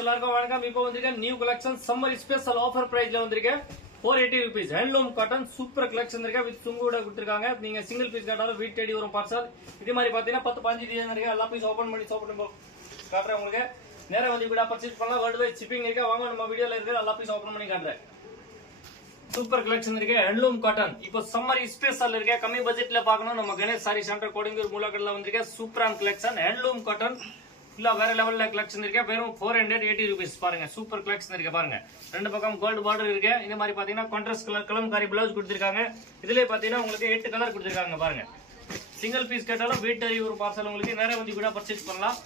எல்லாருக்கும் வணக்கம். இப்போ வந்திருக்க new collection summer special offer பிரைஸ்ல வந்திருக்க 480 rupees handloom cotton super collection இருக்கு. வித் சுங்கூட கொடுத்திருக்காங்க. நீங்க சிங்கிள் பீஸ் கேட்டாலும் வீட் தேடி வரும் பார்சல். இதே மாதிரி பாத்தீங்கன்னா 10-15 டிசைன் இருக்கு. எல்லா பீஸ் ஓபன் பண்ணி காட்டுறேன் உங்களுக்கு. நேரா வந்து கூட பர்ச்சேஸ் பண்ணலாம். வேர்ல்ட் வைட் ஷிப்பிங் இருக்கு. வாங்க நம்ம வீடியோல இருக்கு. எல்லா பீஸ் ஓபன் பண்ணி காட்டுறேன். சூப்பர் கலெக்ஷன் இருக்கு ஹேண்ட்லூம் காட்டன். இப்போ சம்மர் ஸ்பெஷல் இருக்கு. கம்மி பட்ஜெட்ல பார்க்கணும் நம்ம கணேஷ் சாரி சென்டர் கோடிங்கூர் மூலக்கடல வந்திருக்க சூப்பரான கலெக்ஷன் ஹேண்ட்லூம் காட்டன். வேற லெவல்ல கலெக்ஷன் இருக்கு. வெறும் 480 rupees பாருங்க. சூப்பர் கலெக்ஷன் இருக்கு பாருங்க. ரெண்டு பக்கம் கோல்டு பார்டர் இருக்கு. இந்த மாதிரி பாத்தீங்கன்னா கான்ட்ராஸ்ட் கலர் கலம்காரி பிளவுஸ் கொடுத்திருக்காங்க. இதுலயே பாத்தீங்கன்னா உங்களுக்கு 8 கலர் கொடுத்திருக்காங்க பாருங்க. சிங்கிள் பீஸ் கேட்டாலும் வீட் டெலிவரி ஒரு பார்சல் உங்களுக்கு நேரா வந்து கூட பர்ச்சேஸ் பண்ணலாம்.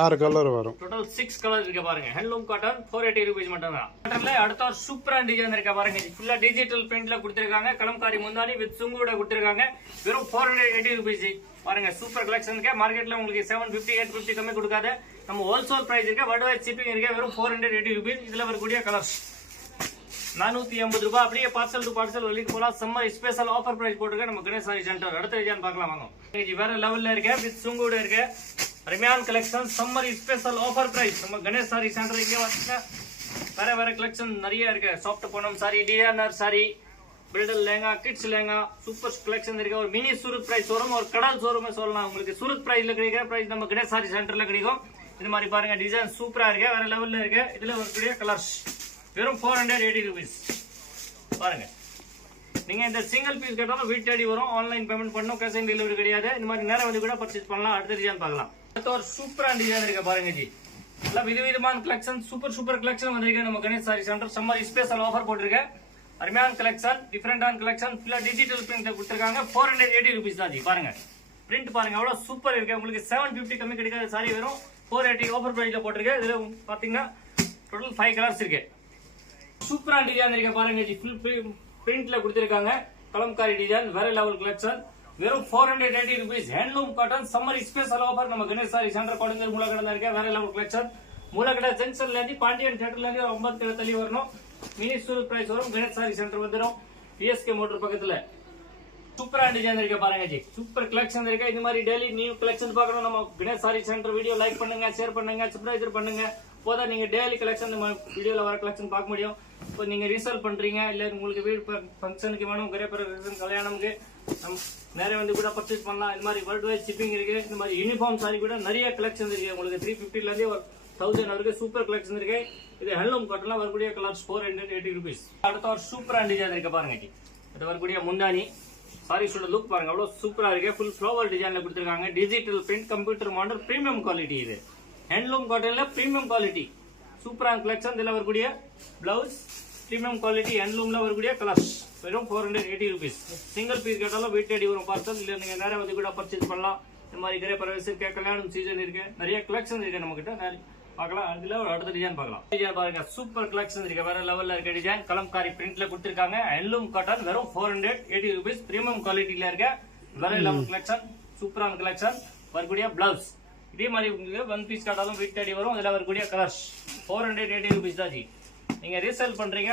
6 கலர் வரும். டோட்டல் 6 கலர் இருக்கு பாருங்க. ஹேண்ட்லூம் காட்டன் 480 rupees மட்டும் தான். காட்டன்ல அடுத்த ஒரு சூப்பரான டிசைன் இருக்கு பாருங்க. ஃபுல்லா டிஜிட்டல் பிரிண்ட்ல கொடுத்திருக்காங்க. கலம்காரி முந்தானி வித் சுங்கூட கொடுத்திருக்காங்க. வெறும் 480 rupees பாருங்க. சூப்பர் கலெக்ஷன் இருக்கு. மார்க்கெட்ல உங்களுக்கு 750 850 கம்மி கொடுக்காத நம்ம ஹோல்சேல் பிரைஸ் இருக்கு. வேர்ல்ட் வைட் ஷிப்பிங் இருக்கு. வெறும் 480 rupees. இதுல வரக்கூடிய கலர்ஸ் 480 ரூபாய். அப்படியே பார்சல் டு பார்சல் வெளிக்கு போலாம். சம்மர் ஸ்பெஷல் ஆஃபர் பிரைஸ் போட்டுருக்க நம்ம கணேஷ் சாரி சென்டர். அடுத்த டிசைன் பார்க்கலாம் வாங்க. வேற லெவல்ல இருக்கு. வித் சுங்கூட இருக்கு. அருமையான collection summer special offer price நம்ம கணேஷ் சாரி சென்டர். இங்கே வந்து வேற கலெக்ஷன் நிறைய இருக்கு. Soft Poonam sorry, designer sorry, bridal lehenga, kids lehenga, super collection இருக்கு. ஒரு மினி சூரத் பிரைஸ் வரும், ஒரு கடல் ஷோரூம் சொல்லலாம். உங்களுக்கு சூரத் பிரைஸ்ல கிடைக்கிற பிரைஸ் நம்ம கணேஷ் சாரி சென்டர்ல கிடைக்கும். இது மாதிரி பாருங்க டிசைன் சூப்பரா இருக்கு. வேற லெவல்ல இருக்கு. இதுல வரக்கூடிய கலர்ஸ் வெறும் 480 rupees பாருங்க. நீங்க இந்த சிங்கிள் பீஸ் கேட்டாலும் வீட் தேடி வரும். ஆன்லைன் பேமெண்ட் பண்ணணும். கேஷ் ஆன் டெலிவரி கிடையாது. இந்த மாதிரி நேரம் வந்து கூட பர்ச்சேஸ் பண்ணலாம். அடுத்த டிசைன் பார்க்கலாம். அடுத்த ஒரு சூப்பரான டிசைன் இருக்கு பாருங்க ஜி. எல்லாம் விதவிதமான கலெக்ஷன் சூப்பர் கலெக்ஷன் வந்திருக்கு நம்ம Ganesh sari centre. Summer special offer போட்டிருக்கேன். அருமையான கலெக்ஷன், டிஃபரெண்டான கலெக்ஷன், ஃபுல்லா டிஜிட்டல் பிரிண்ட் கொடுத்திருக்காங்க. 480 rupees தான் ஜி. பாருங்க பிரிண்ட் பாருங்க அவ்வளவு சூப்பர் இருக்கு. உங்களுக்கு 750 கம்மி கிடைக்காத சாரி வெறும் 480 ஆஃபர் பிரைஸ்ல போட்டிருக்கு. இதுல பாத்தீங்கன்னா டோட்டல் 5 கலர்ஸ் இருக்கு. சூப்பரான டிசைன் இருக்கு பாருங்க ஜி. ஃபுல் பிரிண்ட்ல கொடுத்திருக்காங்க. கலம்காரி டிசைன் வேற லெவல் கலெக்ஷன். வெறும் 480 rupees handloom cotton summer special offer நம்ம கணேஷ் சாரி சென்டர் கோடிங்கூர் மூலக்கடல இருக்க. வேற லெவல் கலெக்ஷன். மூலக்கடை ஜங்ஷன்ல இருந்து பாண்டியன் தியேட்டர்ல இருந்து 9 கிலோ தள்ளி வரணும். மினி சூரத் பிரைஸ் வரும். கணேஷ் சாரி சென்டர் வந்துடும். பிஎஸ்கே மோட்டர் பக்கத்துல. சூப்பரான டிசைன் இருக்கு பாருங்க ஜி. சூப்பர் கலெக்ஷன் இருக்கு. இந்த மாதிரி டெய்லி நியூ கலெக்ஷன் பார்க்கணும் நம்ம Ganesh sari centre. Video like பண்ணுங்க, ஷேர் பண்ணுங்க, சப்ஸ்கிரைப் பண்ணுங்க. போதான் நீங்க டெய்லி கலெக்ஷன் நம்ம வீடியோல வர கலெக்ஷன் பார்க்க முடியும். இப்போ நீங்க ரீசேல் பண்றீங்க இல்ல உங்களுக்கு வீடு ஃபங்க்ஷனுக்கு வேணும், கிரகப்பிரவேசம், கல்யாணமுக்கு நிறைய வந்து கூட பர்ச்சேஸ் பண்ணலாம். இந்த மாதிரி வேர்ல்ட் வைட் ஷிப்பிங் இருக்கு. இந்த மாதிரி யூனிஃபார்ம் சாரி கூட நிறைய கலெக்ஷன் இருக்கு. உங்களுக்கு 350 ல இருந்து 1000 வரைக்கும் சூப்பர் கலெக்ஷன் இருக்கு. இது ஹேண்ட்லூம் காட்டன்ல வரக்கூடிய கலர்ஸ் 480 rupees. அடுத்த ஒரு சூப்பரான டிசைன் இருக்கு பாருங்க ஜி. இது வரக்கூடிய முந்தானி சாரீஸோட லுக் பாருங்க அவ்வளவு சூப்பரா இருக்கு. ஃபுல் ஃப்ளவர் டிசைன்ல கொடுத்திருக்காங்க. Digital print computer model premium quality. இது ஹேண்ட்லூம் காட்டன்ல பிரீமியம் குவாலிட்டி சூப்பரான கலெக்ஷன். இதுல வரக்கூடிய பிளவுஸ் பிரீமியம் குவாலிட்டி ஹேண்ட்லூம்ல வரக்கூடிய கலர்ஸ் வெறும் 480 rupees. சிங்கிள் பீஸ் கேட்டாலும் வீட் தேடி வரும் பார்சல். இல்ல நீங்க நேரா வந்து கூட பர்ச்சேஸ் பண்ணலாம். இந்த மாதிரி கிரகப்பிரவேசம், கல்யாணம் சீசன் இருக்கு. நிறைய கலெக்ஷன் இருக்கு நம்ம கிட்ட. பார்க்கலாம். அதுல ஒரு அடுத்த டிசைன் பார்க்கலாம். டிசைன் பாருங்க சூப்பர் கலெக்ஷன் இருக்கு. வேற லெவல்ல இருக்க டிசைன் கலம்காரி பிரிண்ட்ல கொடுத்திருக்காங்க. ஹேண்ட்லூம் காட்டன் வெறும் 480 rupees பிரீமியம் குவாலிட்டில இருக்க வேற லெவல் கலெக்ஷன். சூப்பரான கலெக்ஷன். வரக்கூடிய பிளவுஸ் இதே மாதிரி உங்களுக்கு 1 பீஸ் காட்டாலும் வீட் தேடி வரும். இதுல வரக்கூடிய கலர்ஸ் 480 rupees தான் ஜி. நீங்க ரீசேல் பண்றீங்க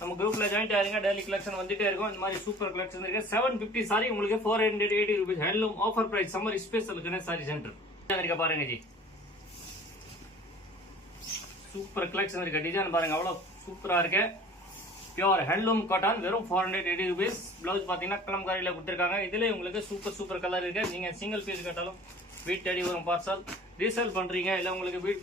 நம்ம குரூப்ல ஜாயின் ஆயிருங்க. டெய்லி கலெக்ஷன் வந்துட்டே இருக்கும். இந்த மாதிரி சூப்பர் கலெக்ஷன் இருக்கு. 750 சாரி உங்களுக்கு 480 rupees handloom offer price summer special Ganesh sari centre இருக்க பாருங்க ஜி. சூப்பர் கலெக்ஷன் இருக்கு. டிசைன் பாருங்க அவ்வளவு சூப்பரா இருக்கு. பியூர் ஹேண்ட்லூம் காட்டன் வெறும் 480 rupees. பிளவுஸ் பாத்தீங்கன்னா கலம்காரியில கொடுத்திருக்காங்க. இதுல உங்களுக்கு சூப்பர் கலர் இருக்கு. நீங்க சிங்கிள் பீஸ் கேட்டாலும் வீட் தேடி வரும் பார்சல். ரீசேல் பண்றீங்க இல்ல உங்களுக்கு வீட்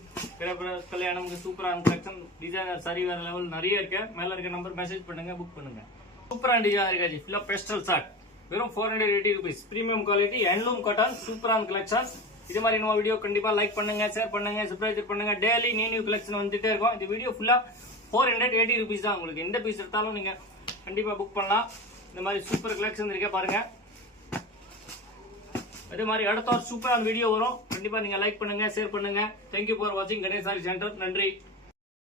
கல்யாணம் சூப்பரான கலெக்ஷன் டிசைனர் சாரி வேற லெவல் நிறைய இருக்கு. மேல இருக்க நம்பர் மெசேஜ் பண்ணுங்க, புக் பண்ணுங்க. சூப்பரான டிசைன் இருக்கு. ஃபுல்லா பெஸ்டல் ஷர்ட் வெறும் 480 rupees premium quality handloom cotton சூப்பரான கலெக்ஷன். இது மாதிரி நம்ம வீடியோ கண்டிப்பா லைக் பண்ணுங்க, ஷேர் பண்ணுங்க, சப்ஸ்கிரைப் பண்ணுங்க. டெய்லி நியூ கலெக்ஷன் வந்துட்டே இருக்கும். இந்த வீடியோ ஃபுல்லா 480 rupees தான். உங்களுக்கு எந்த பீஸ் எடுத்தாலும் நீங்க கண்டிப்பா புக் பண்ணலாம். இந்த மாதிரி சூப்பர் கலெக்ஷன் இருக்க பாருங்க. அதே மாதிரி அடுத்த ஒரு சூப்பரான வீடியோ வரும். கண்டிப்பா நீங்க லைக் பண்ணுங்க, ஷேர் பண்ணுங்க. தேங்க்யூ ஃபார் வாட்சிங் கணேஷ் சாரி சென்டர். நன்றி.